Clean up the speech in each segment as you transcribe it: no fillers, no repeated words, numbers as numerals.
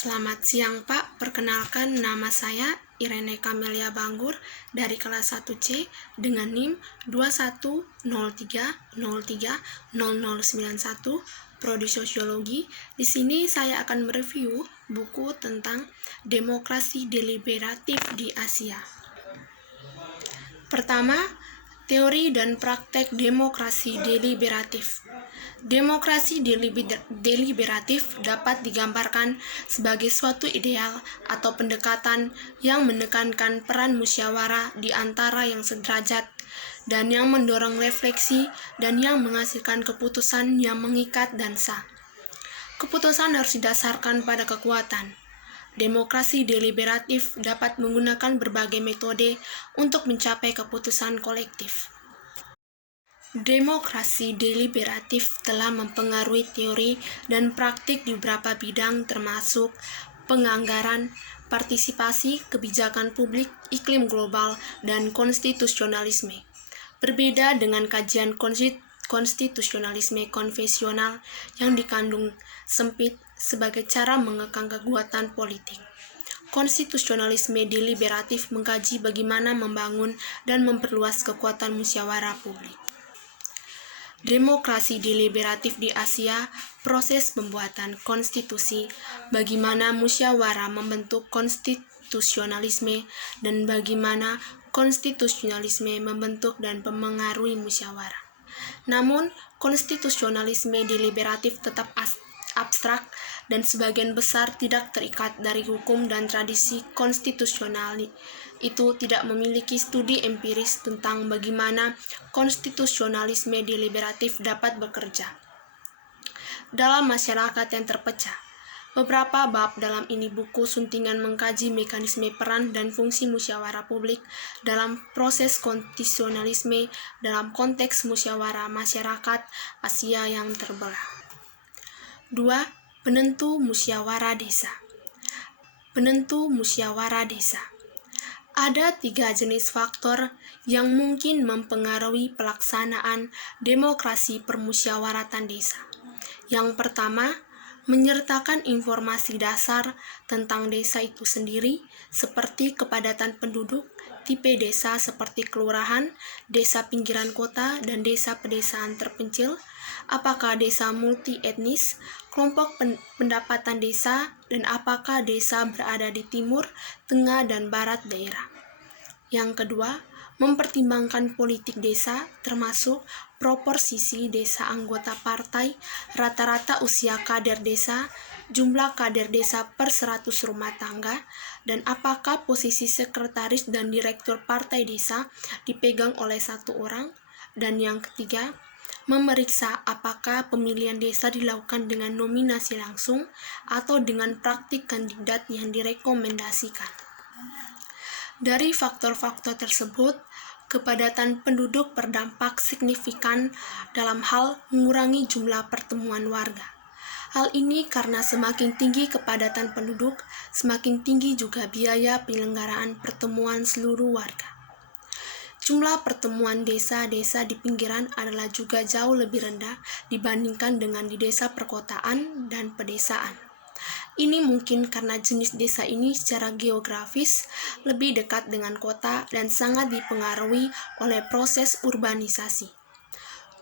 Selamat siang Pak, perkenalkan nama saya Irene Camelia Banggur dari kelas 1C dengan NIM 2103030091 Prodi Sosiologi. Di sini saya akan mereview buku tentang demokrasi deliberatif di Asia. Pertama, teori dan praktek demokrasi deliberatif. Demokrasi deliberatif dapat digambarkan sebagai suatu ideal atau pendekatan yang menekankan peran musyawarah di antara yang sederajat dan yang mendorong refleksi dan yang menghasilkan keputusan yang mengikat dan sah. Keputusan harus didasarkan pada kekuatan. Demokrasi deliberatif dapat menggunakan berbagai metode untuk mencapai keputusan kolektif. Demokrasi deliberatif telah mempengaruhi teori dan praktik di beberapa bidang termasuk penganggaran, partisipasi, kebijakan publik, iklim global, dan konstitusionalisme. Berbeda dengan kajian konstitusionalisme konvensional yang dikandung sempit sebagai cara mengekang kekuatan politik. Konstitusionalisme deliberatif mengkaji bagaimana membangun dan memperluas kekuatan musyawarah publik. Demokrasi deliberatif di Asia, proses pembuatan konstitusi, bagaimana musyawarah membentuk konstitusionalisme, dan bagaimana konstitusionalisme membentuk dan memengaruhi musyawarah. Namun, konstitusionalisme deliberatif tetap abstrak dan sebagian besar tidak terikat dari hukum dan tradisi konstitusional. Itu tidak memiliki studi empiris tentang bagaimana konstitusionalisme deliberatif dapat bekerja dalam masyarakat yang terpecah. Beberapa bab dalam ini buku suntingan mengkaji mekanisme peran dan fungsi musyawarah publik dalam proses konstitusionalisme dalam konteks musyawarah masyarakat Asia yang terbelah. 2. Penentu musyawarah desa. Penentu musyawarah desa. Ada 3 jenis faktor yang mungkin mempengaruhi pelaksanaan demokrasi permusyawaratan desa. Yang pertama, menyertakan informasi dasar tentang desa itu sendiri, seperti kepadatan penduduk, tipe desa seperti kelurahan, desa pinggiran kota, dan desa pedesaan terpencil, apakah desa multi-etnis, kelompok pendapatan desa, dan apakah desa berada di timur, tengah, dan barat daerah. Yang kedua, mempertimbangkan politik desa, termasuk proporsi desa anggota partai, rata-rata usia kader desa, jumlah kader desa per 100 rumah tangga, dan apakah posisi sekretaris dan direktur partai desa dipegang oleh satu orang. Dan yang ketiga, memeriksa apakah pemilihan desa dilakukan dengan nominasi langsung atau dengan praktik kandidat yang direkomendasikan. Dari faktor-faktor tersebut, kepadatan penduduk berdampak signifikan dalam hal mengurangi jumlah pertemuan warga. Hal ini karena semakin tinggi kepadatan penduduk, semakin tinggi juga biaya penyelenggaraan pertemuan seluruh warga. Jumlah pertemuan desa-desa di pinggiran adalah juga jauh lebih rendah dibandingkan dengan di desa perkotaan dan pedesaan. Ini mungkin karena jenis desa ini secara geografis lebih dekat dengan kota dan sangat dipengaruhi oleh proses urbanisasi.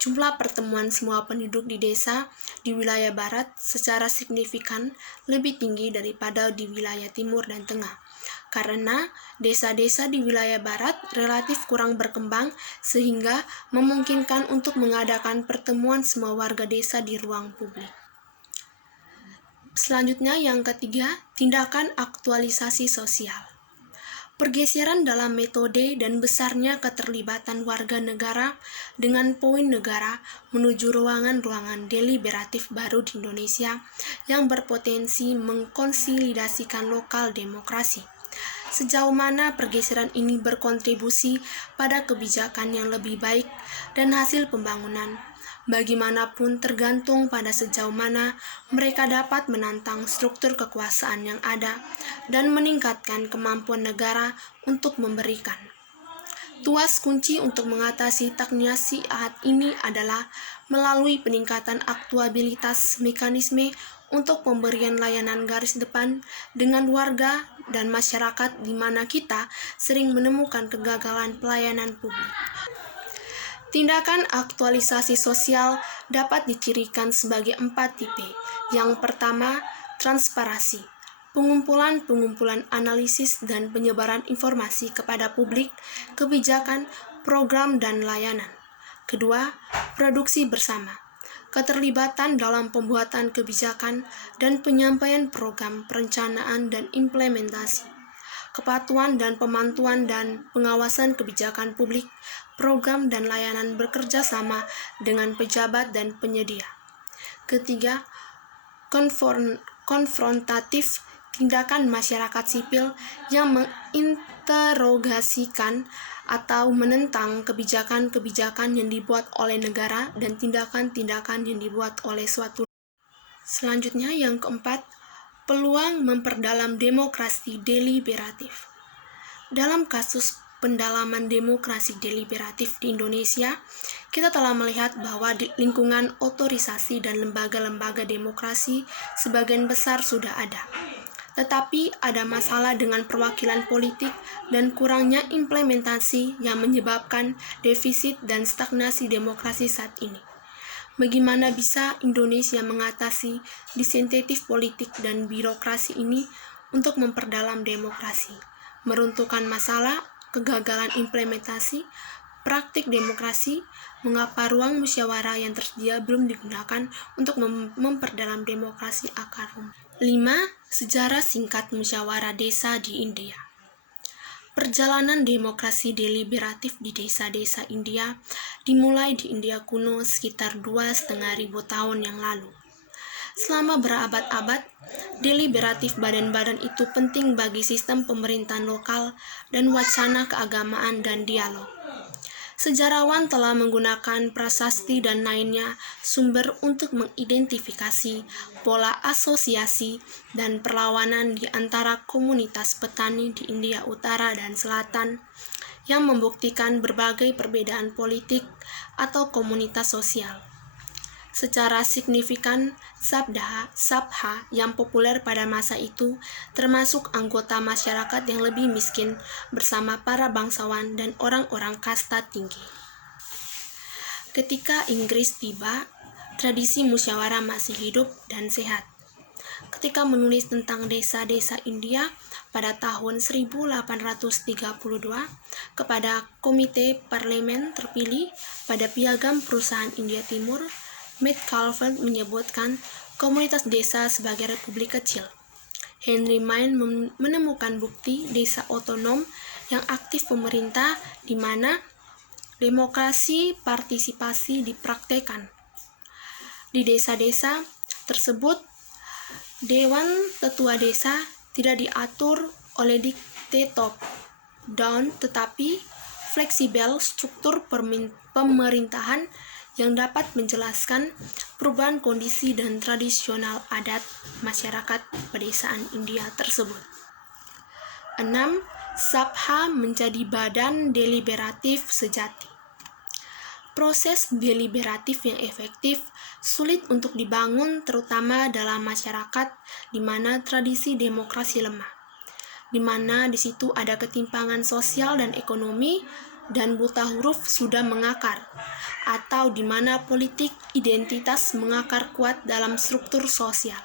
Jumlah pertemuan semua penduduk di desa di wilayah barat secara signifikan lebih tinggi daripada di wilayah timur dan tengah, karena desa-desa di wilayah barat relatif kurang berkembang sehingga memungkinkan untuk mengadakan pertemuan semua warga desa di ruang publik. Selanjutnya yang ketiga, tindakan aktualisasi sosial. Pergeseran dalam metode dan besarnya keterlibatan warga negara dengan poin negara menuju ruangan-ruangan deliberatif baru di Indonesia yang berpotensi mengkonsolidasikan lokal demokrasi. Sejauh mana pergeseran ini berkontribusi pada kebijakan yang lebih baik dan hasil pembangunan, bagaimanapun tergantung pada sejauh mana mereka dapat menantang struktur kekuasaan yang ada dan meningkatkan kemampuan negara untuk memberikan. Tuas kunci untuk mengatasi stagnasi ini adalah melalui peningkatan aktuabilitas mekanisme untuk pemberian layanan garis depan dengan warga dan masyarakat di mana kita sering menemukan kegagalan pelayanan publik. Tindakan aktualisasi sosial dapat dicirikan sebagai 4 tipe. Yang pertama, transparansi. Pengumpulan analisis dan penyebaran informasi kepada publik, kebijakan, program, dan layanan. Kedua, produksi bersama. Keterlibatan dalam pembuatan kebijakan dan penyampaian program perencanaan dan implementasi. Kepatuhan dan pemantuan dan pengawasan kebijakan publik, program dan layanan bekerja sama dengan pejabat dan penyedia. Ketiga, konfrontatif. Tindakan masyarakat sipil yang menginterogasikan atau menentang kebijakan-kebijakan yang dibuat oleh negara dan tindakan-tindakan yang dibuat oleh suatu. Selanjutnya, yang keempat, peluang memperdalam demokrasi deliberatif. Dalam kasus pendalaman demokrasi deliberatif di Indonesia, kita telah melihat bahwa di lingkungan otorisasi dan lembaga-lembaga demokrasi sebagian besar sudah ada. Tetapi ada masalah dengan perwakilan politik dan kurangnya implementasi yang menyebabkan defisit dan stagnasi demokrasi saat ini. Bagaimana bisa Indonesia mengatasi disinsentif politik dan birokrasi ini untuk memperdalam demokrasi, meruntuhkan masalah, kegagalan implementasi, praktik demokrasi, mengapa ruang musyawarah yang tersedia belum digunakan untuk memperdalam demokrasi akar rumput. 5. Sejarah singkat musyawarah desa di India. Perjalanan demokrasi deliberatif di desa-desa India dimulai di India kuno sekitar 2.500 tahun yang lalu. Selama berabad-abad, deliberatif badan-badan itu penting bagi sistem pemerintahan lokal dan wacana keagamaan dan dialog. Sejarawan telah menggunakan prasasti dan lainnya sumber untuk mengidentifikasi pola asosiasi dan perlawanan di antara komunitas petani di India Utara dan Selatan yang membuktikan berbagai perbedaan politik atau komunitas sosial. Secara signifikan, Sabha yang populer pada masa itu termasuk anggota masyarakat yang lebih miskin bersama para bangsawan dan orang-orang kasta tinggi. Ketika Inggris tiba, tradisi musyawarah masih hidup dan sehat. Ketika menulis tentang desa-desa India pada tahun 1832 kepada Komite Parlemen terpilih pada Piagam Perusahaan India Timur, Metcalfe menyebutkan komunitas desa sebagai republik kecil. Henry Maine menemukan bukti desa otonom yang aktif pemerintah di mana demokrasi partisipasi dipraktekkan. Di desa-desa tersebut, Dewan Tetua Desa tidak diatur oleh dikte top-down tetapi fleksibel struktur pemerintahan yang dapat menjelaskan perubahan kondisi dan tradisional adat masyarakat pedesaan India tersebut. 6. Sabha menjadi badan deliberatif sejati. Proses deliberatif yang efektif sulit untuk dibangun terutama dalam masyarakat di mana tradisi demokrasi lemah, di mana di situ ada ketimpangan sosial dan ekonomi dan buta huruf sudah mengakar, atau di mana politik identitas mengakar kuat dalam struktur sosial.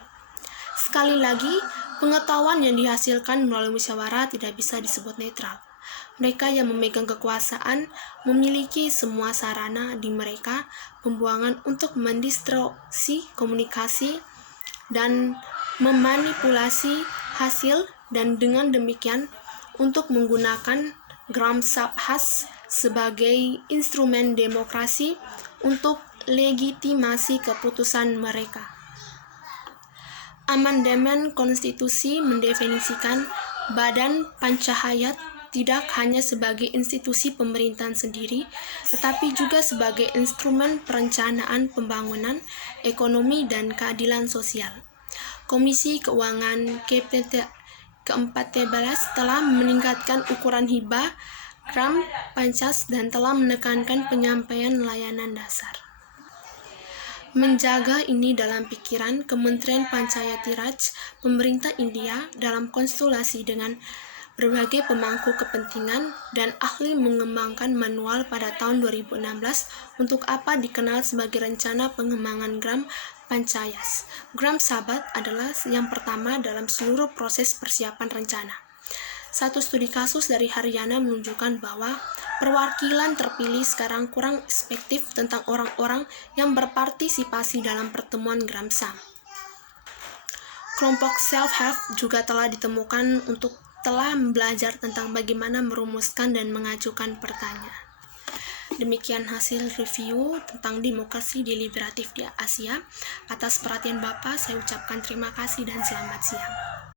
Sekali lagi, pengetahuan yang dihasilkan melalui musyawarah tidak bisa disebut netral. Mereka yang memegang kekuasaan memiliki semua sarana di mereka pembuangan untuk mendistorsi komunikasi dan memanipulasi hasil dan dengan demikian untuk menggunakan Gram Sabhas sebagai instrumen demokrasi untuk legitimasi keputusan mereka. Amandemen Konstitusi mendefinisikan Badan Panchayat tidak hanya sebagai institusi pemerintahan sendiri, tetapi juga sebagai instrumen perencanaan pembangunan ekonomi dan keadilan sosial. Komisi Keuangan ke-14 telah meningkatkan ukuran hibah Gram Panchas dan telah menekankan penyampaian layanan dasar. Menjaga ini dalam pikiran Kementerian Panchayati Raj, pemerintah India dalam konstelasi dengan berbagai pemangku kepentingan dan ahli mengembangkan manual pada tahun 2016 untuk apa dikenal sebagai Rencana Pengembangan Gram Panchayat. Gram Sabha adalah yang pertama dalam seluruh proses persiapan rencana. Satu studi kasus dari Haryana menunjukkan bahwa perwakilan terpilih sekarang kurang efektif tentang orang-orang yang berpartisipasi dalam pertemuan Gram Sabha. Kelompok self-help juga telah ditemukan untuk telah belajar tentang bagaimana merumuskan dan mengajukan pertanyaan. Demikian hasil review tentang demokrasi deliberatif di Asia. Atas perhatian Bapak, saya ucapkan terima kasih dan selamat siang.